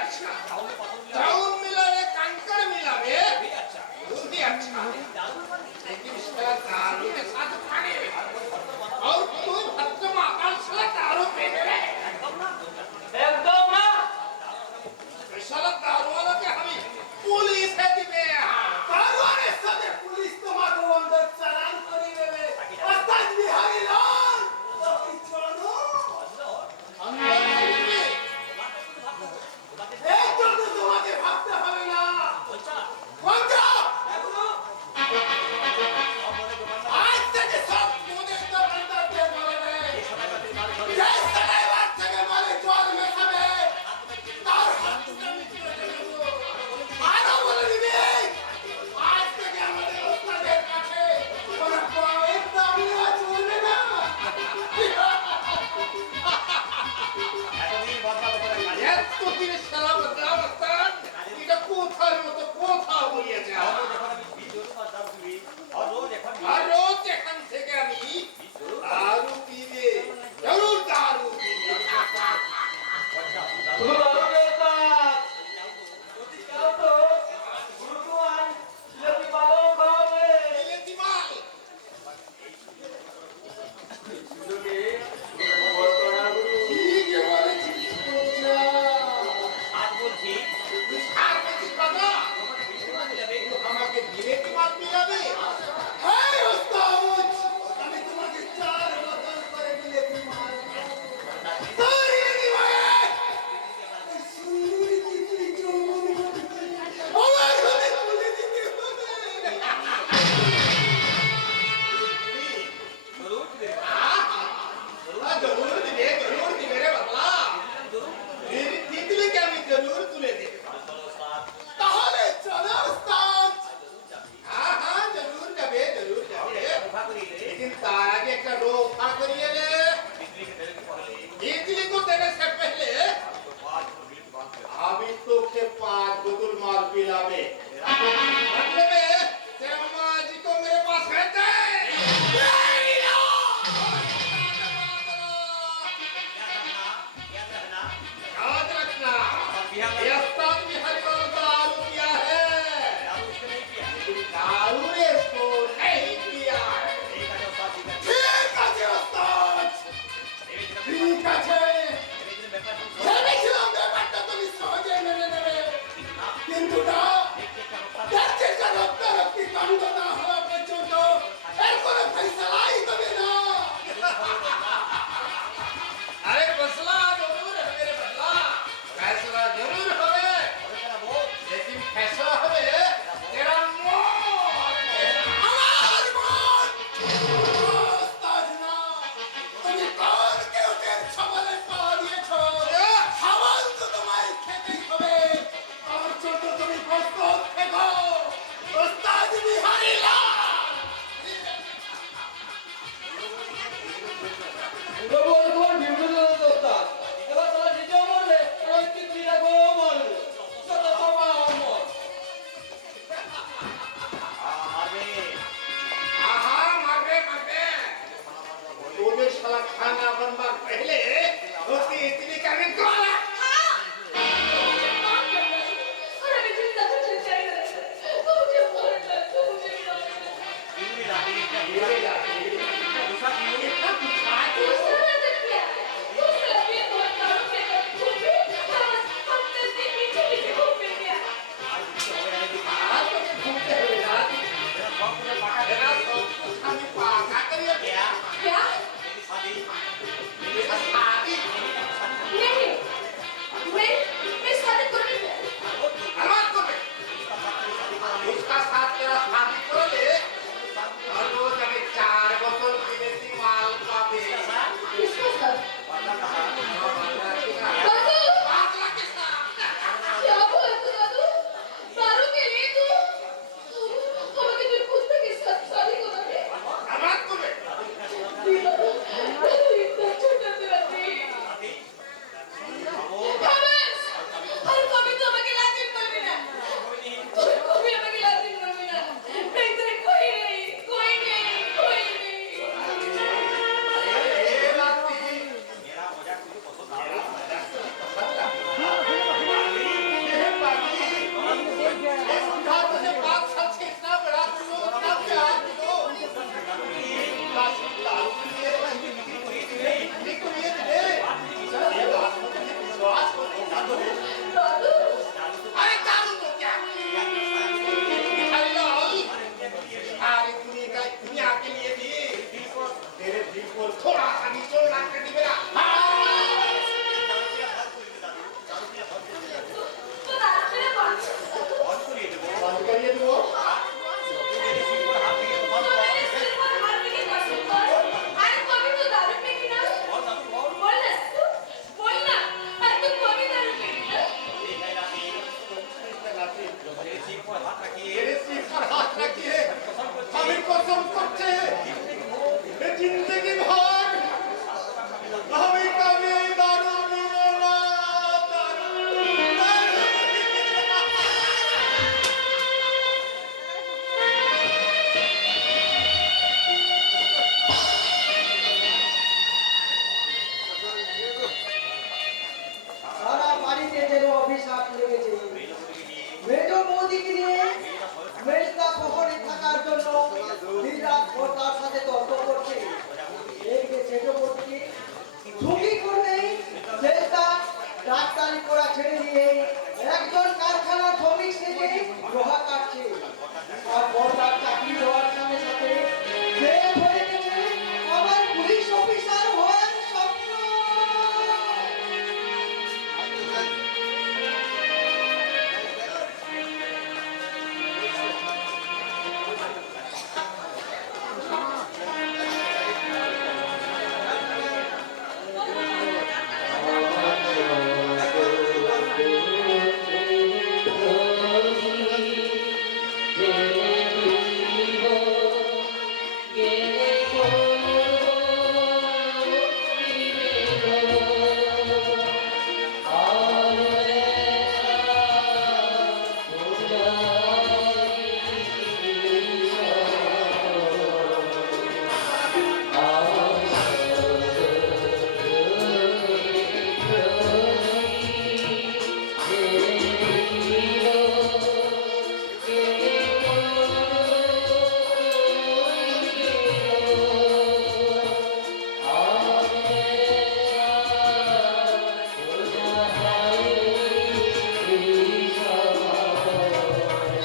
अच्छा चाउल मिलावे कंकर मिलावे वो भी अच्छा लेकिन इसका दारू के साथ खाने और तू भक्त माता साला दारू पीने एकदम ना साला दारू वाला के हमें पुलिस है दिबे दारू वाले साथे पुलिस তোমাকে अंदर चालान करी देवे अस्ताज बिहारी लाल तो किचनो এই জন্য তোমাকে ভাবতে হবে না কোনটা আজ থেকে সব তোদের তো বন্ধকে বলে দেয় এই সালাই বাদ থেকে বলে জল মেশাবে তার হাত আমি তুলে দেব আরো বলে দিবি আজ থেকে আমাদের ওস্তাদের কাছে কোনো পাওয়ার দাবি না চলবে না এত দিন সালা বদলাবস্তান এটা কোথার মতো কোথা বলিয়ে যায় আর রোজ এখান থেকে আমি দারু পিবে জরুর দারু পিবে দারু দেতা क्या तो गुरुद्वार लेती वालों खाओगे লেতি মাল सुनोगे बहुत बड़ा गुरु ঠিক বলেছিস তোরা आज बोल जी আর কিছু কথা আমাকে বিলেতি মাল মিলাবে হ্যাঁ ওস্তাদ আমি তোমাকে 4 বোতল করে দিলে তুমি মার তোর এই ভাই অভিশাপ লেগেছে। মেজ বৌদিকে নিয়ে মেজদা শহরে থাকার জন্য দিনরাত ভোর তার সাথে তর্ক করছে। এই যে মেজ বৌদিকে ঝুঁকি করলেই মেজদা ডাক্তারি পড়া ছেড়ে দিয়ে একজন কারখানার শ্রমিক থেকে লোহা কাটছে। আর বড়দার চাকরি হওয়ার সাথে সাথে সে হয়ে গেছে আমার পুলিশ অফিসার হওয়ার স্বপ্ন।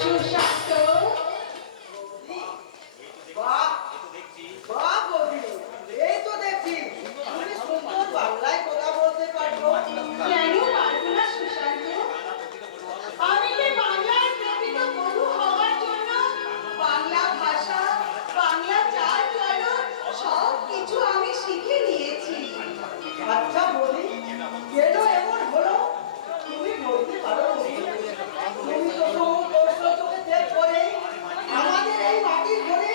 সুশান্ত, বাহ বাহ বৌদি, এই তো দেখছি তুমি সুন্দর বাংলায় কথা বলতে পারছো। কেন পারবো না সুশান্ত? আমি যে বাংলার প্রকৃত বধূ হওয়ার জন্য বাংলা ভাষা, বাংলা চাল চলন সব কিছু আমি শিখে নিয়েছি। আচ্ছা বৌদি, কেন এমন হলো তুমি বলতে পারো? তুমি তো চোখে দেখ করে আমাদের এই মাটির ঘরে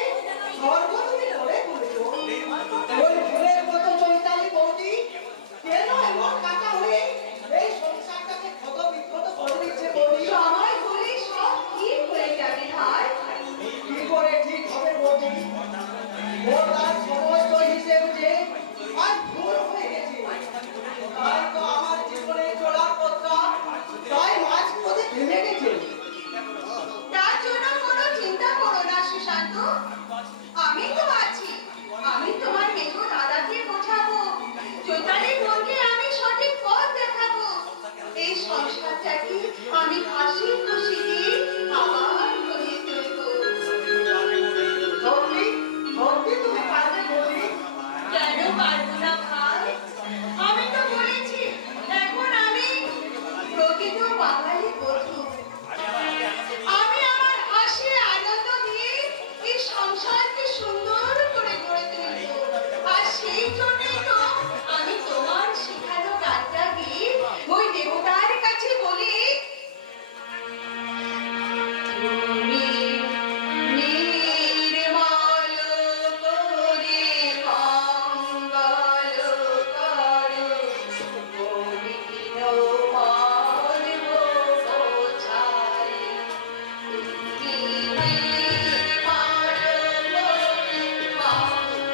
স্বর্গ তুমি করে তুলেছো। ওই ফুলের মতো চৈতালি বৌদি কেন এমন কাঁচা হয়ে এই সংসারটাকে ক্ষত বিক্ষত করে দিচ্ছে বৌদি? সময় হলে সব ঠিক হয়ে যাবে ভাই। কি করে ঠিক হবে বৌদি? ওর তার সময় তো হিসেব যে আর ভুল হয়ে গেছে। তাই তো আমার জীবনে চলার পথটা তাই মাঝ পথে থেমে গেছে। তার জন্য কোনো চিন্তা করো না সুশান্ত, আমি তো আছি। আমি তোমার মেজ দাদাকে বোঝাবো, চৈতালি বোনকে আমি সঠিক পথ দেখাবো। এই সংসারটাকে আমি হাসি খুশি দিয়ে আবার গড়িয়ে তুলবো। সত্যি সত্যি তুমি পারবে বৌদি? কেন পারবো না ভাই? আমি তো বলেছি এখন আমি প্রকৃত বাঙালি বধূ। আমি আমার হাসি আনন্দ দিয়ে এই সংসারকে সুন্দর করে গড়ে তুলবো। আর সেই জন্যই তো আমি তোমার শেখানো গানটা গিয়ে ওই দেবতার কাছে বলি, তুমি নির্মল করে মঙ্গল করো, মলিন মানব বোঝাই। তুমি নির্মল করে মঙ্গল করো,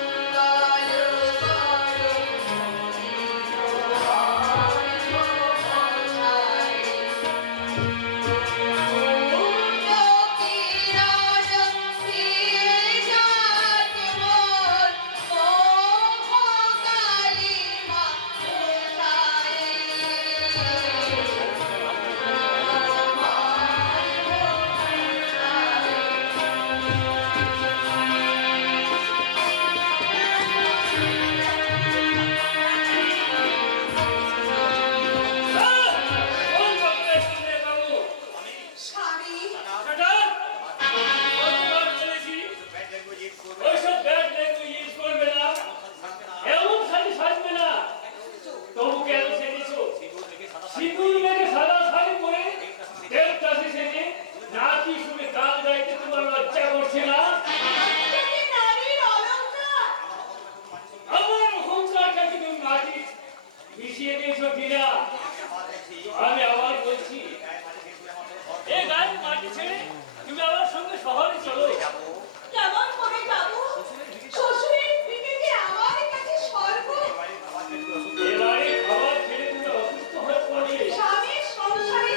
মলিন সংসারে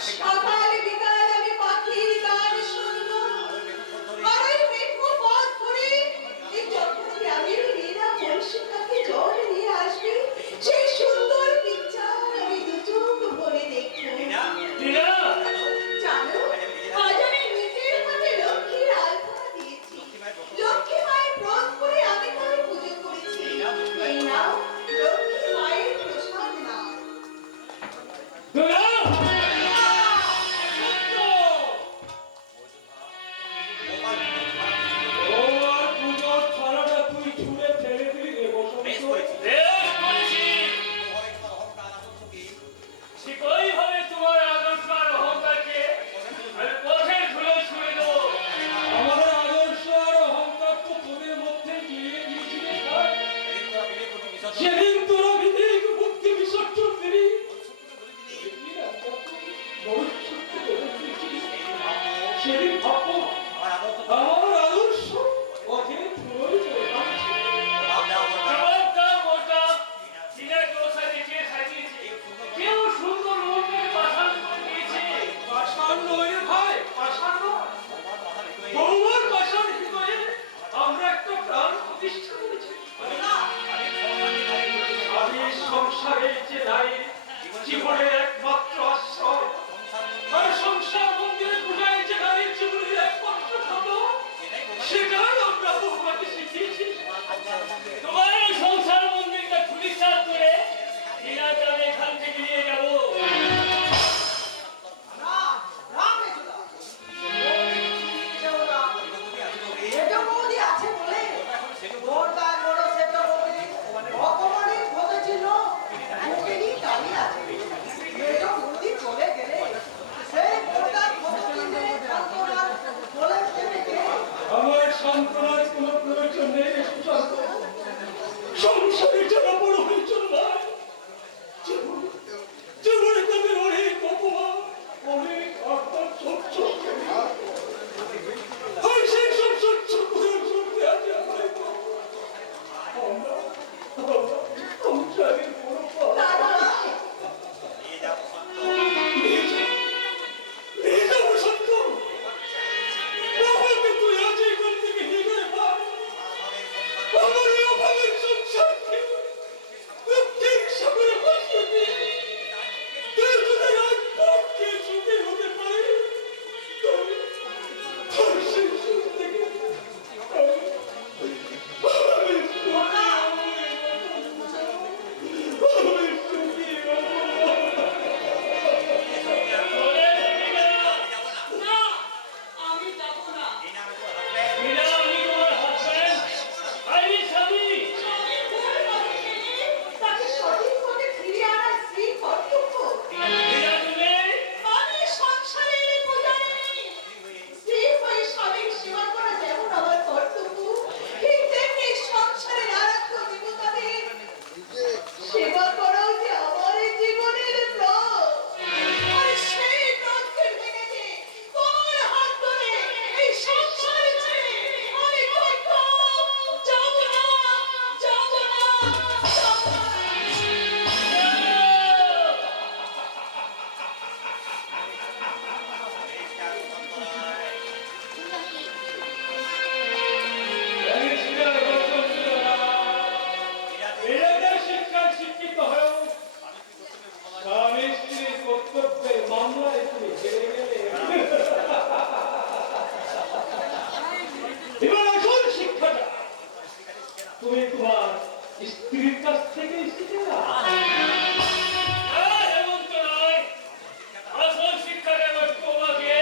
সকাল বিকাল আমি পাখির গান শুনবো আর ওই মেঘো পথ ধরে এই যখনই আমি নীলা মনসিকাকে জল নিয়ে আসবে সেই সুন্দর পিকচার আমি দু চোখ ভরে দেখবো জানো আজ আমি নিজের হাতে লক্ষ্মীর আলপনা দিয়েছি লক্ষ্মী মায়ের ব্রত করে আমি তার পুজো করেছি এই নাও লক্ষ্মী মায়ের প্রসাদ নাও তোমার পুজোর থালাটা তুই ছুঁড়ে ফেলে দিলি রে বসন্ত। ঠিকইভাবে তোমার আদর্শ আর অহংকারকে আমি পথের ধুলো ছুঁড়ে দেবো। আমার আদর্শ আর অহংকার তো তোদের মধ্যে গিয়ে গিয়েছিলে ভাই। সেদিন তোরা বিবেক বুদ্ধি বিসর্জন দিলি। সেদিন ভাববো আমার আদর্শ পথের ধুলোয় পড়ে আছে। জবাব দাও মোটা, দিনে দোষা দেখিয়ে সাজিয়েছে। কেউ সুন্দর মনের পাষাণ করে দিয়েছে। পাষাণ নয় রে ভাই, পাষাণ নয়। তোমার পাষাণ হৃদয়ে আমরা একটা প্রাণ প্রতিষ্ঠা করেছি। আমি সংসারের যে নারী জীবনের একমাত্র আশ্রয়, আর সংসার মন্দিরে পূজায় যে নারীর জীবনের একমাত্র ধর্ম, সেটাই আমরা বহুমাকে শিখিয়েছি। তোমার এই সংসার মন্দিরটা ধূলিসাৎ করে দিনাকে আমি এখান থেকে নিয়ে যাবো। সেটা বৌদি আছে বলে মোরদার বড় সেটা বৌদি অপমানের ভোগে ছিল মুখেরই দাঁড়িয়ে আছে মেয়েটা বৌদি চলে গেলে সেই মোরদার ভোগে চিনে সান্ত্বনার বলে থেকে আমার সান্ত্বনার কোনো প্রয়োজন নেই রে সুশান্ত। সংসারে যারা বড় হয়েছিল না, জীবনে তাদের অনেক অপমান, অনেক অর্থাৎ সহ্য করি। আর সেই সব সহ্য করার জন্য আজ আমরা সংসারের বড় পাওয়া। নিয়ে যাবো সত্য। বাবাকে তুই আজ এখান থেকে নিয়ে গেলে ভাই, আমার এই অভাবের সংসারকে দুঃখের সাগরে ভাসিয়ে দিয়ে তুই যদি এক পথকে সুখী হতে পারে, তবে তোর সেই সুখ থেকে আমি সুখী চলে যাবি না। না, আমি যাবো না। দিনা, আমি তোমার হাজবেন্ড, আমি স্বামী। আমি ভুল মানুষকে নিয়ে তাকে সঠিক পথে ফিরিয়ে আনার স্ত্রী কর্তব্য দিনা, তুমি আমি সংসারের পূজারিণী স্ত্রী হয়ে স্বামীর সেবা করা যেমন আমার কর্তব্য ঠিক তেমনি সংসারের আরাধ্য দেবতাদের সেবা করাও যে আমার জীবনের ব্রত আর সেই ব্রতকে ভেঙেছে তোমার হাত ধরে এই সংসার ছেড়ে আমি কোথাও যাব না, যাব না, যাব না। শিক্ষায় শিক্ষিত হয়েও স্বামী স্ত্রীর কর্তব্যের মামলায় তুমি হেরে গেলে। এবার আসল শিক্ষাটা তুমি তোমার স্ত্রীর কাছ থেকে শিখে না। হেমন্ত নয়, আসল শিক্ষা দেব তোমাকে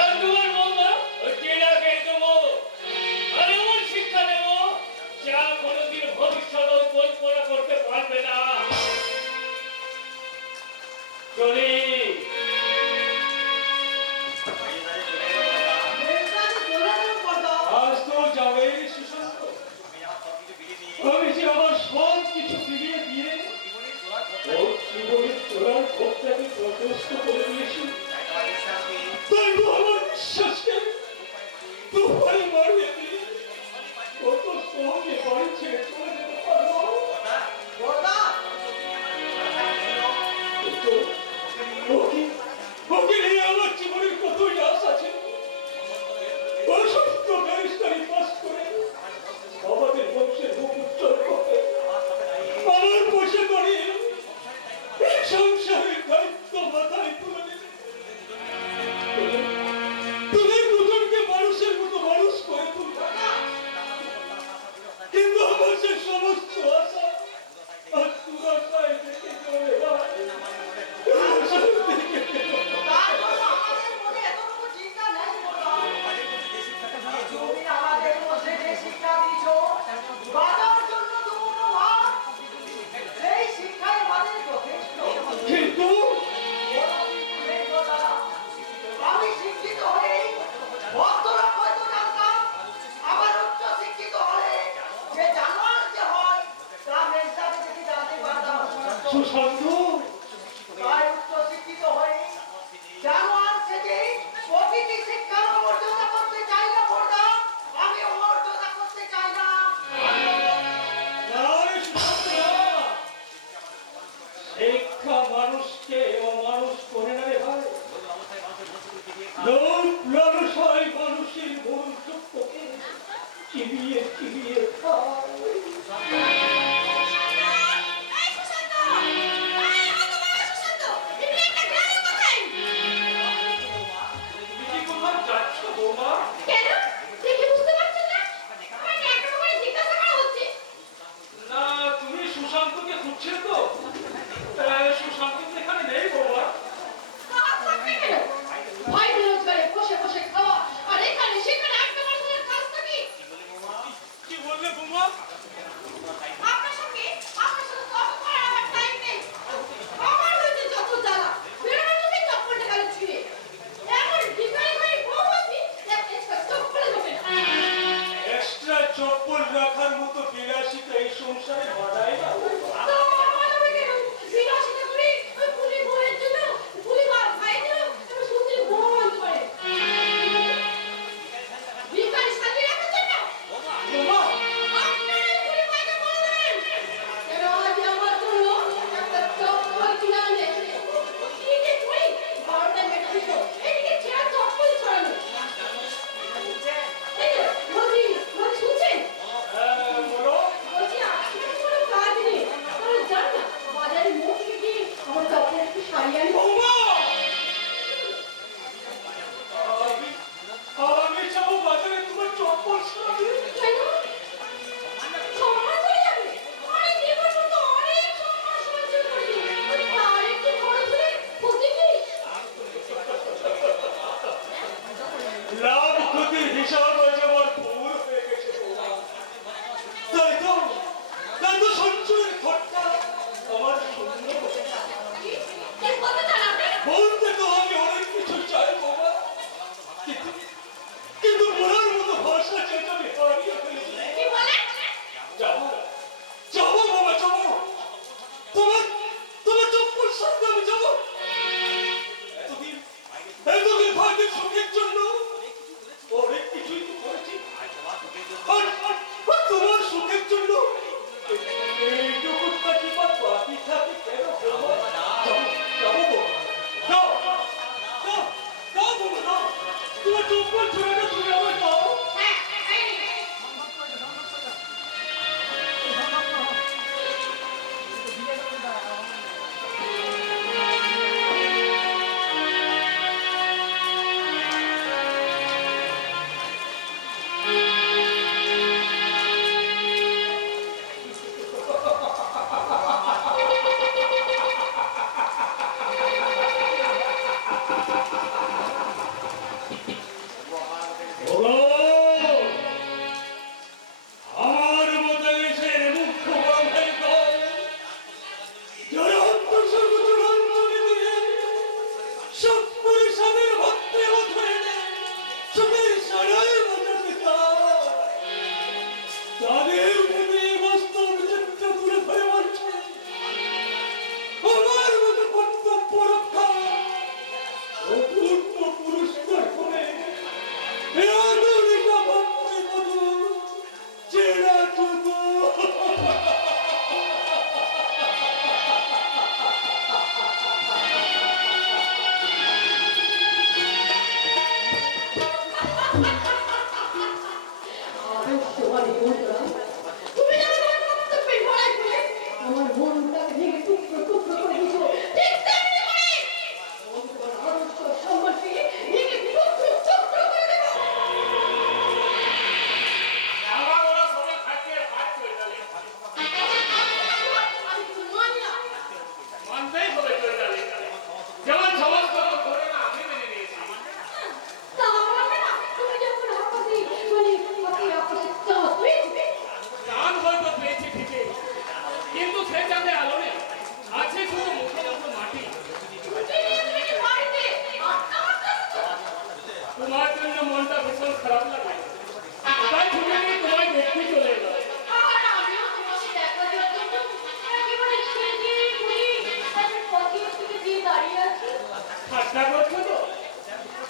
আর তোমার বৌমা ওই টিনাকে দেবো। আর এমন শিক্ষা দেব যা কোনোদিন ভবিষ্যতেও কল্পনা করতে পারবে না। চলি। মেয়েটাকে চলে যাবো কথা আজ তো যাবে সুশান্ত। আমি যে আমার সব কিছু ফিরিয়ে দিয়ে ওর জীবনের চোরার ভোগটাকে যথেষ্ট করে দিয়েছি। তাই তো আমার বিশ্বাসকে দুপায়ে মারিয়ে দিয়ে কত সহজে বাড়ি ছেড়ে চলে যেতে পারবো। বড়দা কিন্তু ও কি ওকে নিয়ে আমার জীবনের কতই আশা ছিল। অসুস্থ ব্যারিস্টারি পাস করে আমাদের বংশের মুখ উজ্জ্বল করে আমার বসে করে সংসারের দায়িত্ব মাথায় তুলে নেবে। তোদের দুজনকে মানুষের মতো মানুষ করে তুলবে, কিন্তু আমার সে সমস্ত আশা আর দুরাশায় দেখে চলে যায়। তার জন্য আমাদের মনে এতটুকু চিন্তা নেই বললাম। তুমি আমাদের মধ্যে যে শিক্ষা দিয়েছো, বাজার জন্য দুমুঠো ভাত, সেই শিক্ষাই আমাদের যথেষ্ট। কিন্তু আমি শিক্ষিত হয়ে ভদ্রলোক হয়তো জানতাম, আবার উচ্চ শিক্ষিত হলে যে জানোয়ার যে হয় তা মেজদাকে দেখে জানতে পারতাম। সুশান্ত, তাই উচ্চ শিক্ষিত হয়ে জানোয়ার থেকে প্রকৃতি শিক্ষার অমর্যাদা করতে চাই না পড়তাম, আমি অমর্যাদা করতে চাই না। শিক্ষা মানুষকে অমানুষ করে না রে ভাই। লোক লালসায় মানুষের মন চক্ষুকে চিবিয়ে চিবিয়ে খায়। তুমি কোথায় যাচ্ছ বৌমা? কেন? দেখে বুঝতে পারছেন না? আমার একটা করে জিজ্ঞাসা করা হচ্ছে। না, তুমি সুশান্তকে খুঁজছিলে তো? সুশান্ত তো এখানে নেই বৌমা। থাকবে কেন? ভাই বেরোজগারে বসে বসে খাওয়া আর এখানে সেখানে একটা মানুষের কাজ থাকি। কি বললে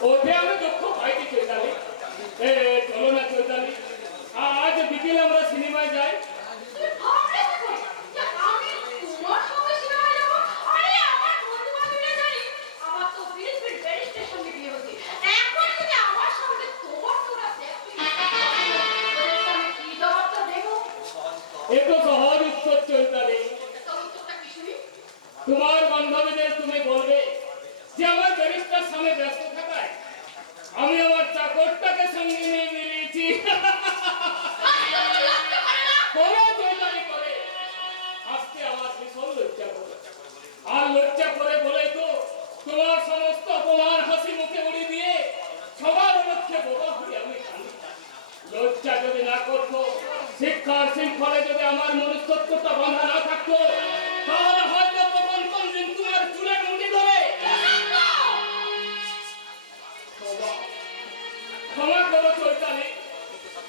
ওঠে আমি দুঃখ পাইনি চৈতালি। চলো না চৈতালি, আজ বিকেলে আমরা সিনেমায় যাই। তুমি ভাবলে কি করে যে আমি তোমার সঙ্গে সিনেমা যাব? আরে আমার বন্ধু বান্ধবীরা জানি আমার তো বিএসপির ব্যারিস্টারের সঙ্গে বিয়ে হচ্ছে। এখন যদি আমার সঙ্গে তোমার তোরা দেখবি, ওদেরকে আমি কি জবাবটা দেবো? এ তো সহজ উত্তর চৈতালি। তো উত্তরটা কি শুনি? তোমার বান্ধবীদের তুমি বলবে যে আমার ব্যারিস্টার সামনে ব্যস্ত থাকায় আমি আমার চাকরটাকে সঙ্গে নিয়ে বেরিয়েছি। আরে লজ্জা করে না? করে চৈতালি করে। আজকে আমার ভীষণ লজ্জা করে। আর লজ্জা করে বলেই তো তোমার সমস্ত অপমান হাসি মুখে উড়িয়ে দিয়ে সবার লক্ষ্যে বোবা হয়ে আমি কাঁদি। লজ্জা যদি না করতো, শিক্ষার শৃঙ্খলে যদি আমার মনুষ্যত্বটা বাঁধা না থাকতো, তাহলে হয়তো তখন কোন দিন তোমার চুলের মুঠি ধরে ক্ষমা করো চৈতালি।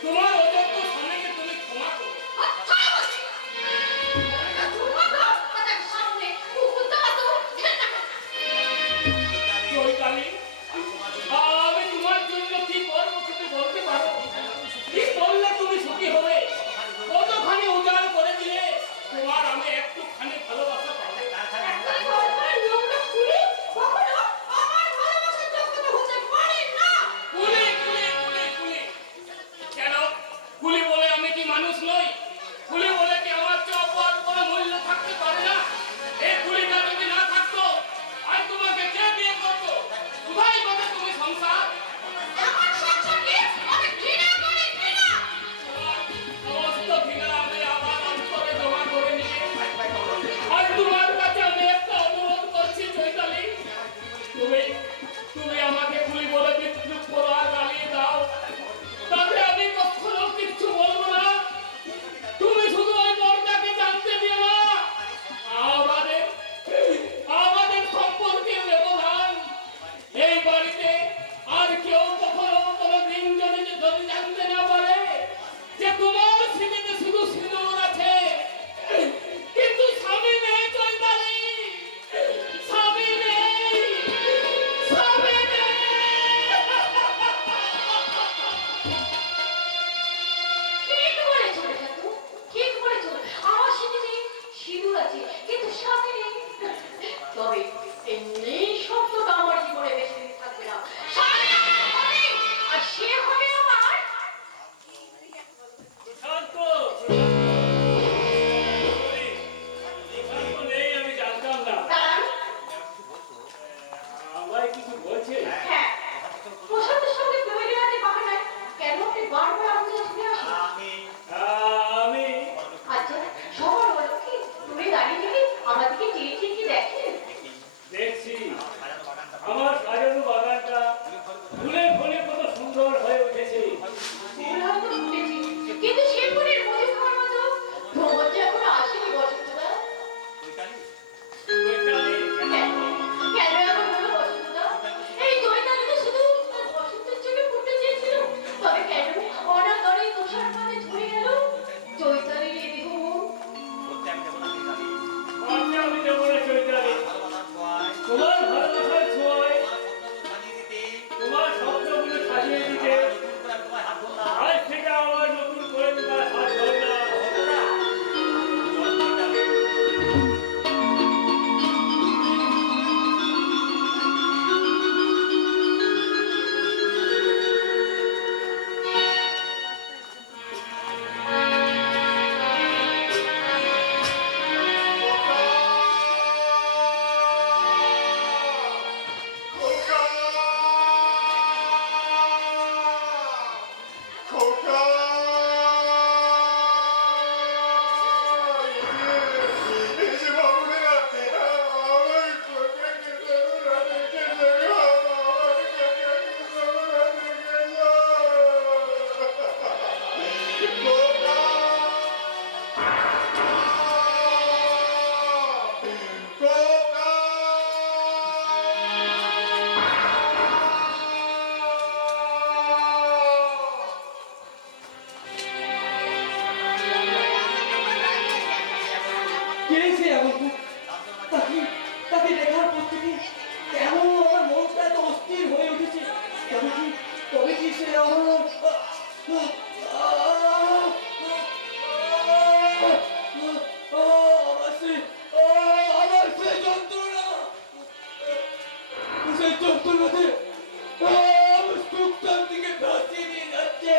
তোমার অযোগ্য স্বামীকে তুমি ক্ষমা করো। আচ্ছা বলছি। তোমার কথার সামনে উত্তর দাও। চৈতালি, আমি তোমার জন্য কি করবো তুমি বলতে পারো? কি করলে তুমি সুখী হবে? কতখানি উজাড় করে দিলে তোমার আমি একটুখানি ভালোবাসা পাবো? একটা সরকার নিয়মটা খুলে কখনো আমার ভালোবাসার যোগ্যতা হতে পারে না। কুলি কুলি কুলি কুলি কেন? কুলি বলে আমি কি মানুষ নই? কুলি বলে কি আমার চেয়ে অপর কোনো মূল্য থাকতে পারে না? এই কুলিটা যদি না থাকতো আজ তোমাকে কে বিয়ে করতো? কোথায় পাবে তুমি সংসার? এমন সংসারকে আমি ঘৃণা করি, ঘৃণা। তোমার সমস্ত ঘৃণা আমি আমার অন্তরে জমা করে নিয়ে আর তোমার কাছে আমি একটা অনুরোধ করছি চৈতালি, তুমি তুমি আমাকে কুলি বলে বিদ্রুপ করো আর গালিয়ে দাও, তাতে আমি কখনো কিচ্ছু বলবো না। তুমি শুধু ওই বরটাকে জানতে দিও না আমাদের আমাদের সম্পর্কের ব্যবধান। এই বাড়িতে আর কেউ কখনো কোনো দিন যদি জানতে না পারে যে তোমার স্মৃতিতে শুধু সিঁদুর আছে, কিন্তু স্বামী নেই চৈতালি, স্বামী নেই, স্বামী নেই। ঠিক বলেছো রেখা, তুমি ঠিক বলেছো। আমার স্মৃতিতে সিঁদুর আছে কিন্তু স্বামী নেই। তবে এই নেই শব্দটা আমার জীবনে বেশি দিন থাকবে না। স্বামী আমার হবে, আর সে হবে আমার শান্ত নেই, আমি জানতাম না। দাঁড়ান। আমায় কিছু বলছে? হ্যাঁ, প্রশান্তের সঙ্গে তৈরি আছে বাহানায় কেন আপনি বারবার আমাকে ছুটে আসেন? আমি আচ্ছা, সবার বলো কি তুমি দাঁড়িয়ে থেকে আমার দিকে চেয়ে চেয়ে কি দেখেন? দেখছি আমার সাজানো বাগানটা ফুলে ফুলে কত সুন্দর হয়ে উঠেছে। ফুল হয়তো ফুটেছে, কিন্তু সে ফুলের মধু খাওয়ার মতো ভ্রমণ যে এখনো আসেনি বসন্তদা। চৈতালি, কেন এমন হলো বসন্তদা? এই চৈতালি তো শুধু বসন্তের চোখে ফুটতে চেয়েছিল, তবে কেন অনাদরে তুষার পাতে ঝরে গেল চৈতালির এই দেহ মন? আচ্ছা আমি দেবো না চৈতালি। তোমার ভালোবাসার ছোঁয়ায় তোমার শব্দগুলো সাজিয়ে দিতে আজ থেকে আমার নতুন করে তোমার হাত ধরলাম। কে সে এমন তাকে তাকে দেখার পর থেকে কেমন আমার মনটা এত অস্থির হয়ে উঠেছে। তবে কি সে আমার আমার সেই যন্ত্রণা, সেই যন্ত্রণাতে আমার সুখটার দিকে ভাসিয়ে নিয়ে যাচ্ছে।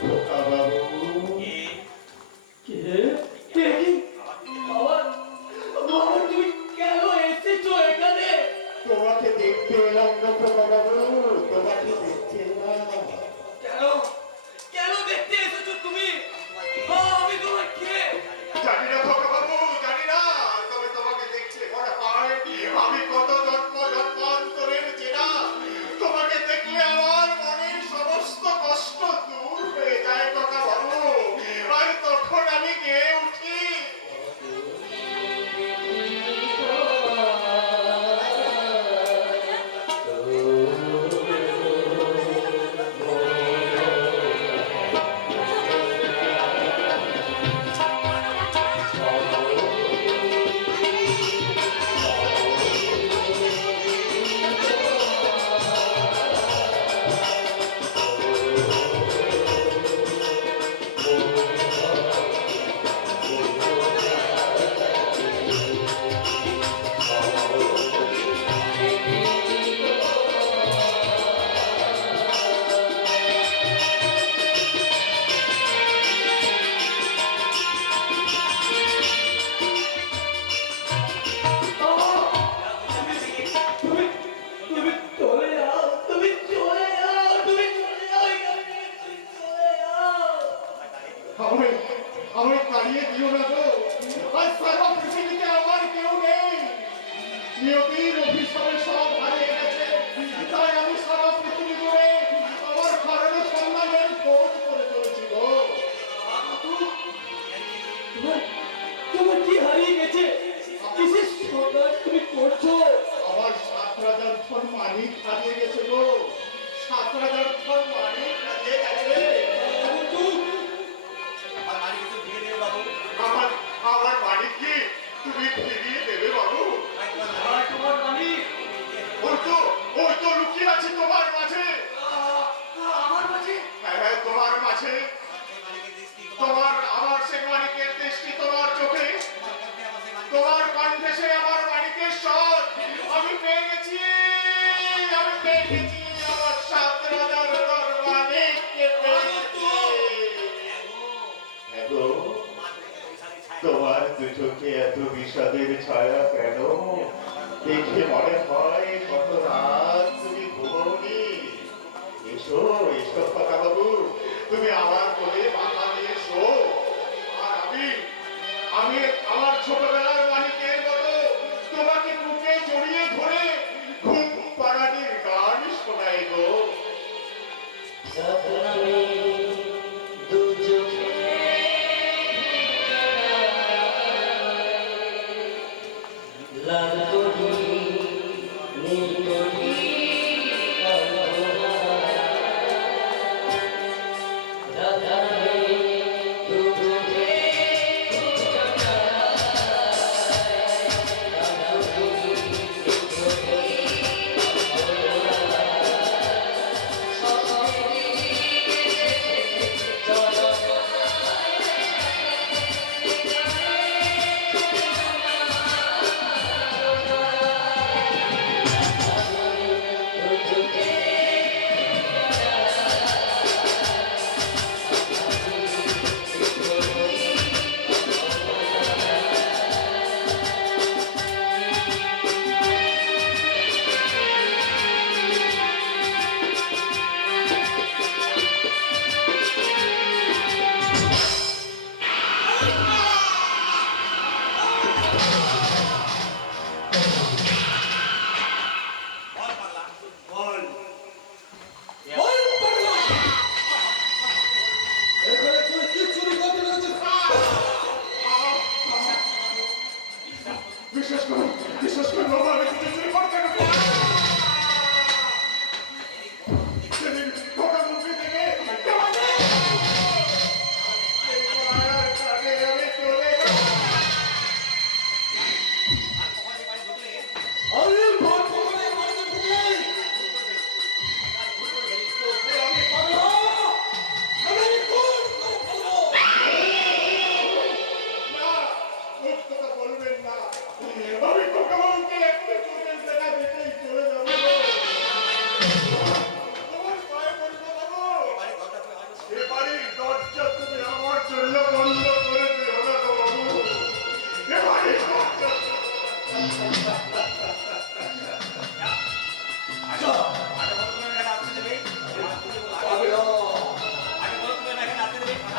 খোকা বাবু, কে কে কি বাবা, বাবা তুমি কেন এসেছো এখানে? তোমাকে দেখতে এলাম না খোকা বাবু, তোমাকে দেখতে এলাম। কেন কেন দেখতে এসেছো তুমি? আমি তোমার কে? জানি না খোকা বাবু, জানি না, তবে তোমাকে দেখতে মনে হয় আমি কত জন্মান্তরের চেনা। তোমাকে দেখলে আমার মনের সমস্ত কষ্ট দূর হয়ে যায় খোকা বাবু, আর তখন আমি গেয়ে উঠি। তুমি তুমি চলে যাও, তুমি চলে যাও, তুমি চলে যাও এখান থেকে, তুমি চলে যাও। আমায় তাড়িয়ে দিও না গো, আজ সারা পৃথিবীতে আমার কেউ নেই। নিয়তির অভিশাপে সব হারিয়ে গেছে, তাই আমি সারা পৃথিবী ঘুরে আমার ঘরের সন্ধানের খোঁজ করে চলেছি গো। তোমার কি হারিয়ে গেছে? কিসের সন্ধান তুমি করছো? আমার 7,000 টন মানিক হারিয়ে গেছে গো, 7,000 টন মানিক হারিয়ে গেছে। আমার মানিক কি তুমি ফিরিয়ে দেবে বাবু? তোমার মালিক ওই তো লুকিয়ে আছে তোমার মাঝে। আমার কাছে। হ্যাঁ, তোমার মাঝে। আমার সে মানিকের দৃষ্টি তোমার চোখে, তোমার কণ্ঠে সে আমার মানিকের স্বর। আমি পেয়ে গেছি আমার 7,000 টন মানিককে পেয়ে গেছি। হ্যাঁ গো, তোমার দু চোখে এত বিষাদের ছায়া কেন? দেখে মনে হয় কত রাত তুমি ঘুমোনি। এসো এসো খোকা বাবু, তুমি আমার কোলে মাথা দিয়ে শো, আর আমি আমার ছোটবেলার মানিকের মতো তোমাকে বুকে জড়িয়ে ধরে ঘুম পাড়ানির গান শোনাই গো।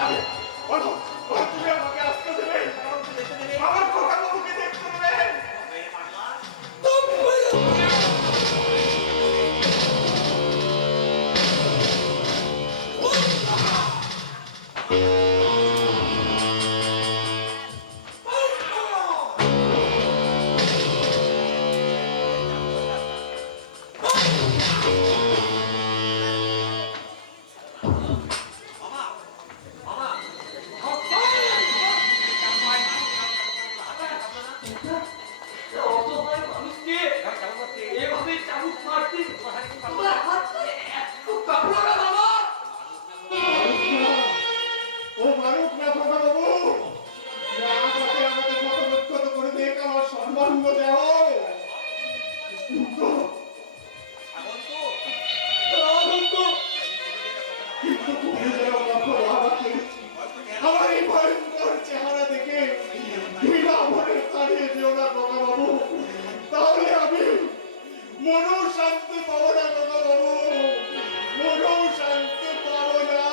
বলো, বলো, তুমি আমাকে আসতে দেবে? আমার খোকা বাবুকে দেখতে দেবে? অসহায় মানুষকে এভাবে চাবুক মারতে তোমার হাতটা একটু কাঁপলো না বাবা? ও মারুক না খোকা বাবু, না আমাকে আমাকে ক্ষত করে দিয়ে আমার সম্মান দেও। কিন্তু কিন্তু তুমি যেন কখনো আমাকে আমার এই ভয়ঙ্কর চেহারা দেখে ঘৃণা ভরে তাড়িয়ে দিও না খোকা বাবু, তাহলে আমি মনও শান্তি পাবো না খোকা বাবু, মনও শান্তি পাবো না।